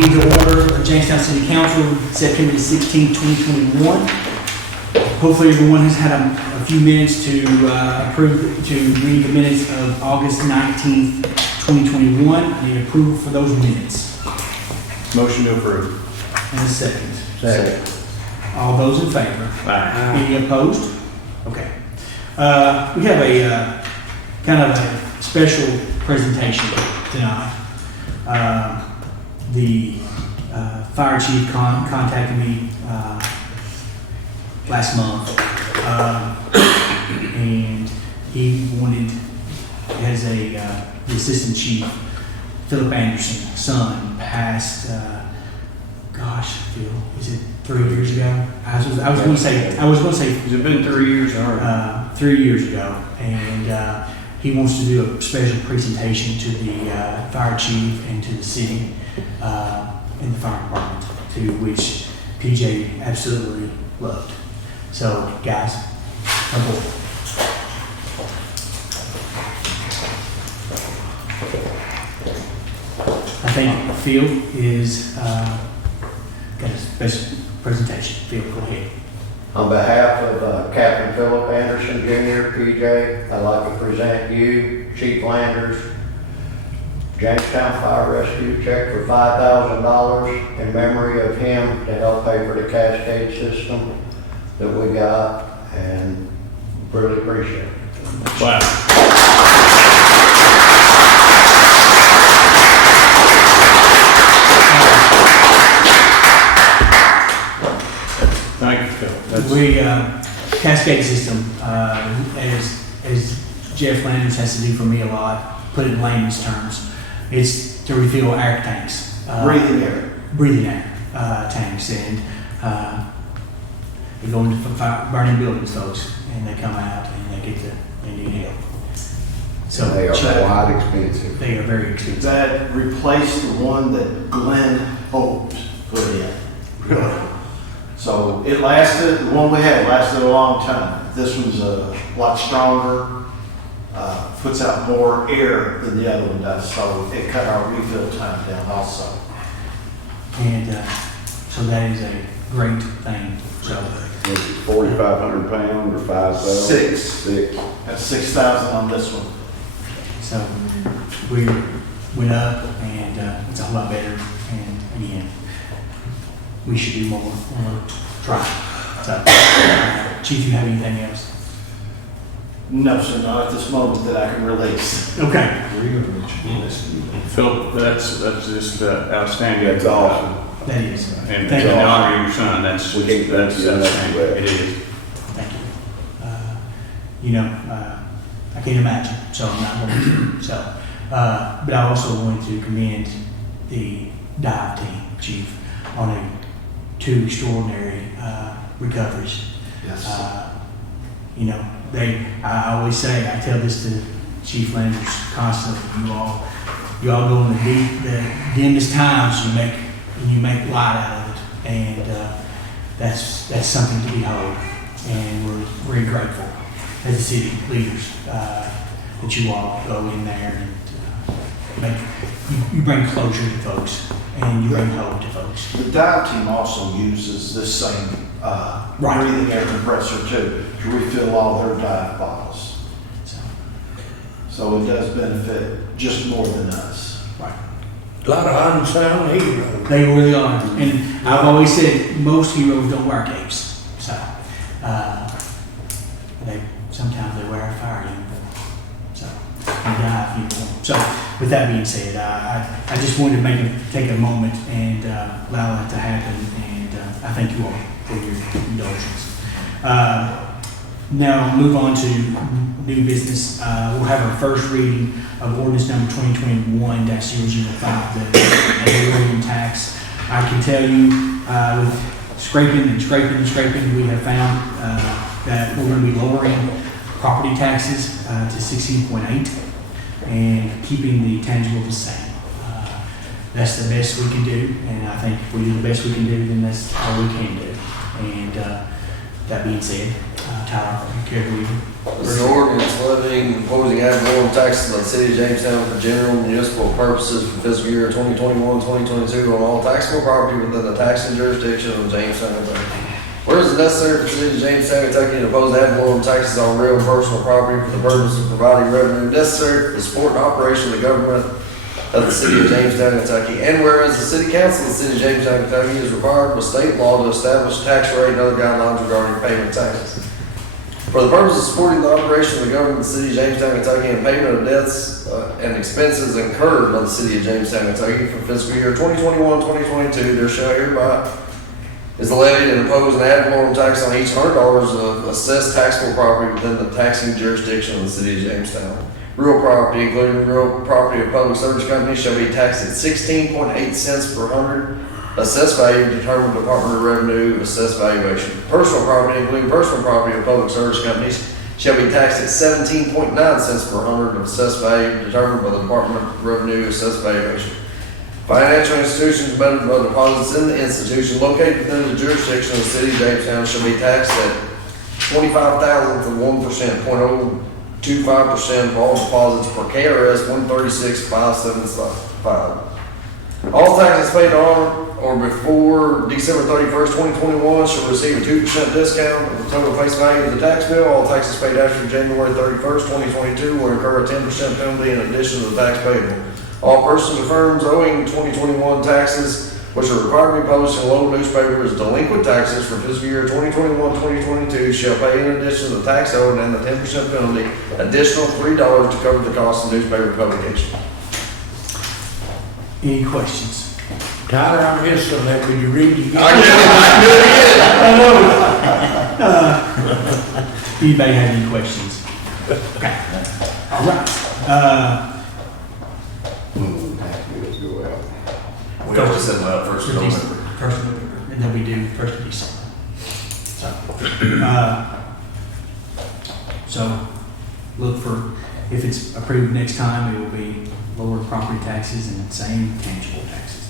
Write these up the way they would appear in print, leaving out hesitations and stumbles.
meeting to order of Jamestown City Council, September 16, 2021. Hopefully everyone has had a few minutes to read the minutes of August 19th, 2021. I need approval for those minutes. Motion to approve. And a second. Second. All those in favor? Aye. Any opposed? Okay. We have a kind of a special presentation tonight. The fire chief contacted me last month, and he has the assistant chief, Philip Anderson, son, passed. Phil, is it 3 years ago? I was going to say. Has it been 3 years already? 3 years ago, and he wants to do a special presentation to the fire chief and to the city in the fire department, to which PJ absolutely loved. So, guys, come aboard. I think Phil is got a special presentation. Phil, go ahead. On behalf of Captain Philip Anderson, Jr., PJ, I'd like to present you, Chief Landers, Jamestown Fire Rescue check for $5,000 in memory of him to help pay for the cascade system that we got, and really appreciate it. Wow. Thank you, Phil. Cascade system, as Jeff Landers has to do for me a lot, put it in layman's terms, it's to refill air tanks. Breathing air tanks, and they go into burning buildings, folks, and they come out and they need help. So They are quite expensive. They are very expensive. That replaced the one that Glenn Holt put in. So it lasted, the one we had lasted a long time. This one's a lot stronger, puts out more air than the other one does, so it cut our refill time down also. And so that is a great thing. So 4,500 pounds or 5,000? Six. That's 6,000 on this one. So we went up, and it's a whole lot better. And again, we should do more. Try. So, Chief, you have anything else? No, sir, not at this moment that I can release. Okay. Phil, that's just outstanding. That's awesome. That is. And Thank to you. honor your son, that's We can't thank you enough for outstanding. that. It is. Thank you. I can't imagine, so I'm not going to. So, but I also want to commend the dive team, Chief, on two extraordinary recoveries. Yes. I always say, I tell this to Chief Landers constantly, you all go in the dimmest times, you make light out of it, and that's something to behold, and we're very grateful as the city leaders that you all go in there and you bring closure to folks, and you bring hope to folks. The dive team also uses this same breathing air compressor to refill all their dive bottles. So it does benefit just more than us. Right. A lot of unsung heroes. They really are. And I've always said most heroes don't wear capes. So sometimes they wear a fire uniform. So and dive uniform. So with that being said, I just wanted to take a moment and allow that to happen. And I thank you all for your indulgence. Now I'll move on to new business. We'll have our first reading of ordinance number 2021-005, the lowering tax. I can tell you, with scraping, we have found that we're going to be lowering property taxes to 16.8 and keeping the tangible the same. That's the best we can do, and I think if we do the best we can do, then that's all we can do. And that being said, Tyler, you care to read? This is an ordinance levying and imposing ad valorem taxes on the city of Jamestown for general municipal purposes for fiscal year 2021-2022 on all taxable property within the taxing jurisdiction of Jamestown, Kentucky. Whereas it's necessary for the city of Jamestown, Kentucky to impose ad valorem taxes on real and personal property for the purpose of providing revenue necessary for the support and operation of the government of the city of Jamestown, Kentucky. And whereas the city council of the city of Jamestown, Kentucky is required by state law to establish tax rate and other guidelines regarding payment of taxes. For the purpose of supporting the operation of the government of the city of Jamestown, Kentucky, and payment of debts and expenses incurred by the city of Jamestown, Kentucky for fiscal year 2021-2022, there shall hereby is levied and imposed an ad valorem tax on each $100 of assessed taxable property within the taxing jurisdiction of the city of Jamestown. Real property, including real property of public service companies, shall be taxed at 16.8 cents per hundred assessed value determined by Department of Revenue assessed valuation. Personal property, including personal property of public service companies, shall be taxed at 17.9 cents per hundred of assessed value determined by the Department of Revenue assessed valuation. Financial institutions made by deposits in the institution located within the jurisdiction of the city of Jamestown shall be taxed at 25,000 for 1%, 0.025% of all deposits per KRS 136,575. All taxes paid on or before December 31st, 2021 shall receive a 2% discount of the total face value of the tax bill. All taxes paid after January 31st, 2022 will incur a 10% penalty in addition to the tax payable. All persons or firms owing 2021 taxes, which are required to be published in a local newspaper as delinquent taxes for fiscal year 2021-2022, shall pay in addition to the tax owed and the 10% penalty, additional $3 to cover the cost of newspaper publication. Any questions? Tyler, I missed some of that. Could you read it again? Anybody have any questions? Okay. All right. We always set them up first of November. First of November, and then we do first of December. So look for, if it's approved next time, it will be lower property taxes and same tangible taxes.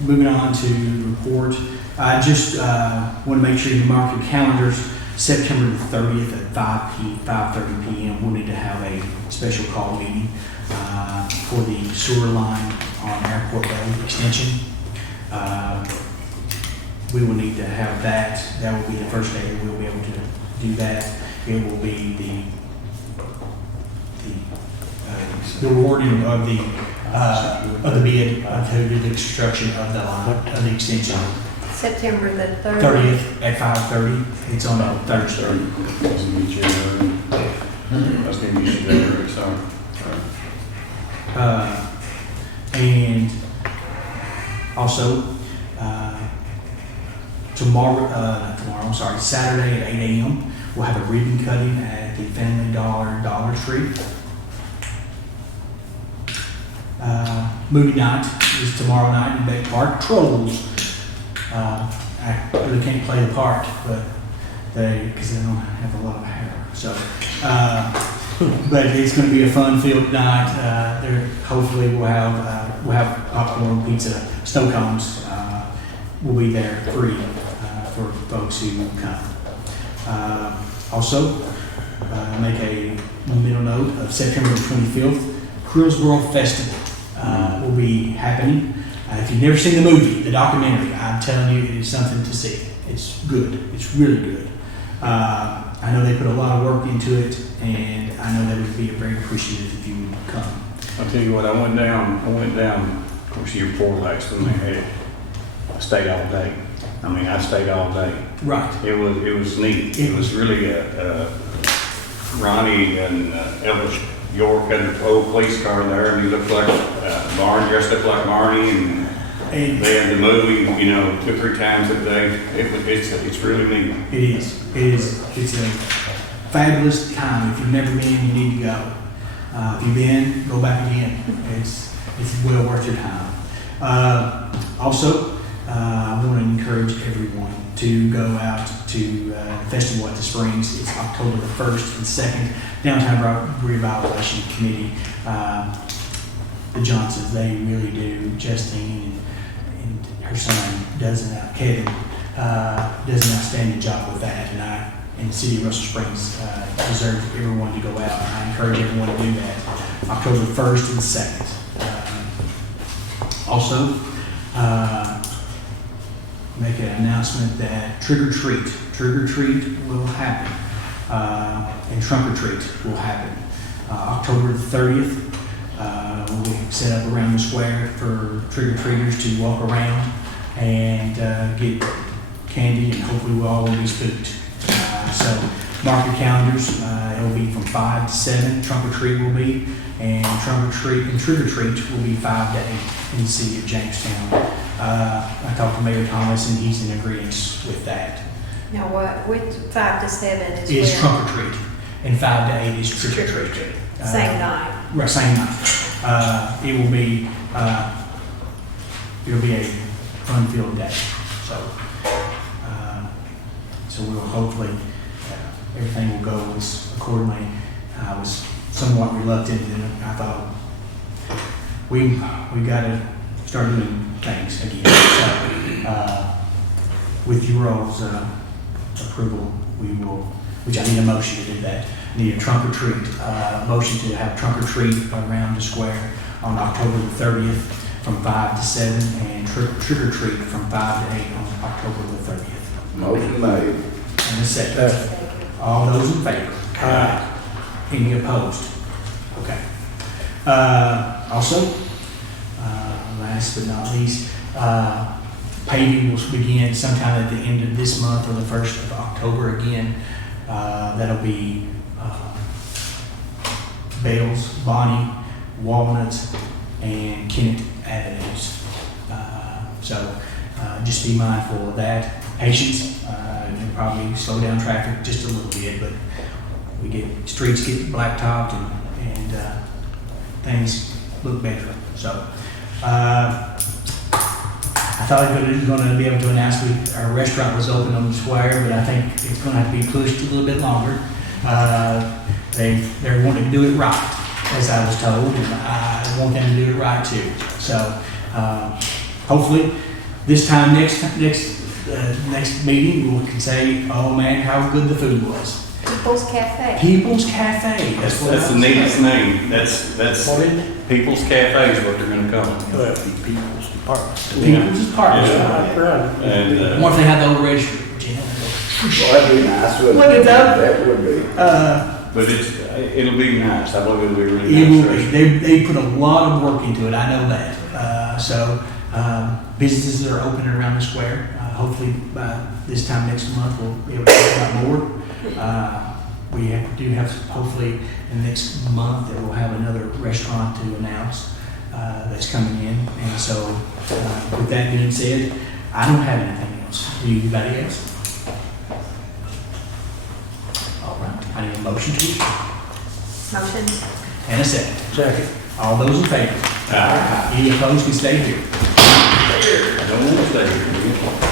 Moving on to report, I just want to make sure you mark your calendars. September the 30th at 5:30 p.m. We'll need to have a special call meeting for the sewer line on Airport Road extension. We will need to have that. That will be the first day we'll be able to do that. It will be the awarding of the bid to do the construction of the line, of the extension. September the 30th at 5:30. It's on a Thursday. That's gonna be January. That's gonna be January, sorry. And also, Saturday at 8 a.m., we'll have a ribbon cutting at the Family Dollar Tree. Movie night is tomorrow night in Bay Park. Trolls. I really can't play the part, but because they don't have a lot of hair. So, but it's going to be a fun-filled night. Hopefully, we'll have popcorn, pizza, snow cones. Will be there free for folks who come. Also, make a mental note of September 25th. Crew's World Festival will be happening. If you've never seen the movie, the documentary, I'm telling you, it is something to see. It's good. It's really good. I know they put a lot of work into it, and I know they would be very appreciative if you would come. I'll tell you what, I went down, of course, year before last when they had it. I stayed all day. I stayed all day. Right. It was neat. It was really Ronnie and Elvis York had an old police car there, and he looked like Barney, dressed up like Barney, and they had the movie, 2 or 3 times a day. It's really neat. It is. It's a fabulous time. If you've never been, you need to go. If you've been, go back again. It's well worth your time. Also, I want to encourage everyone to go out to Festival at the Springs. It's October the 1st and 2nd. Downtown Revitalization Committee, the Johnsons, they really do. Justine and her son, Kevin, does an outstanding job with that, and the city of Russell Springs deserves everyone to go out. I encourage everyone to do that, October 1st and 2nd. Also, make an announcement that trick or treat will happen, and trunk or treat will happen. October 30th, we'll be set up around the square for trick or treaters to walk around and get candy, and hopefully we all will be spooked. So mark your calendars. It'll be from 5 to 7. Trunk or treat will be, and trunk or treat and trick or treat will be 5 to 8 in the city of Jamestown. I talked to Mayor Thomas, and he's in agreement with that. Now, which 5 to 7 is Is when? trunk or treat, and 5 to 8 is trick or treat. Same night. Right, same night. It will be, it'll be a fun-filled day. So we'll hopefully, everything will go accordingly. I was somewhat reluctant, and I thought, we got to start doing things again. So, with your all's approval, we will, which I need a motion to do that. I need a trunk or treat, motion to have trunk or treat around the square on October the 30th from 5 to 7, and trick or treat from 5 to 8 on October the 30th. Motion made. And a second. All those in favor? Aye. Any opposed? Okay. Also, last but not least, paving will begin sometime at the end of this month or the 1st of October again. That'll be Bales, Bonnie, Walnuts, and Kennett Avenues. So just be mindful of that. Patience, and probably slow down traffic just a little bit, but streets get blacktopped and things look better. So I thought I was going to be able to announce our restaurant was open on the square, but I think it's going to have to be pushed a little bit longer. They're wanting to do it right, as I was told, and I want them to do it right too. So hopefully this time next meeting we can say, oh man, how good the food was. People's Cafe. People's Cafe. That's the neatest name. That's What is it? People's Cafe is what they're gonna call it. People's Department. People's Department. Yeah. That's right. And, What if they had the old register? Well, that'd be nice, wouldn't Wouldn't it it? though? That would be. but it'll be nice. I believe it'll be really It nice. will be. They put a lot of work into it. I know that. Businesses are open around the square. Hopefully by this time next month we'll be able to talk about more. We do have, hopefully in the next month, that we'll have another restaurant to announce that's coming in. And so with that being said, I don't have anything else. Do anybody else? All right. I need a motion to adjourn. Motion. And a second. Second. All those in favor? Any opposed can stay here. I don't want to stay here.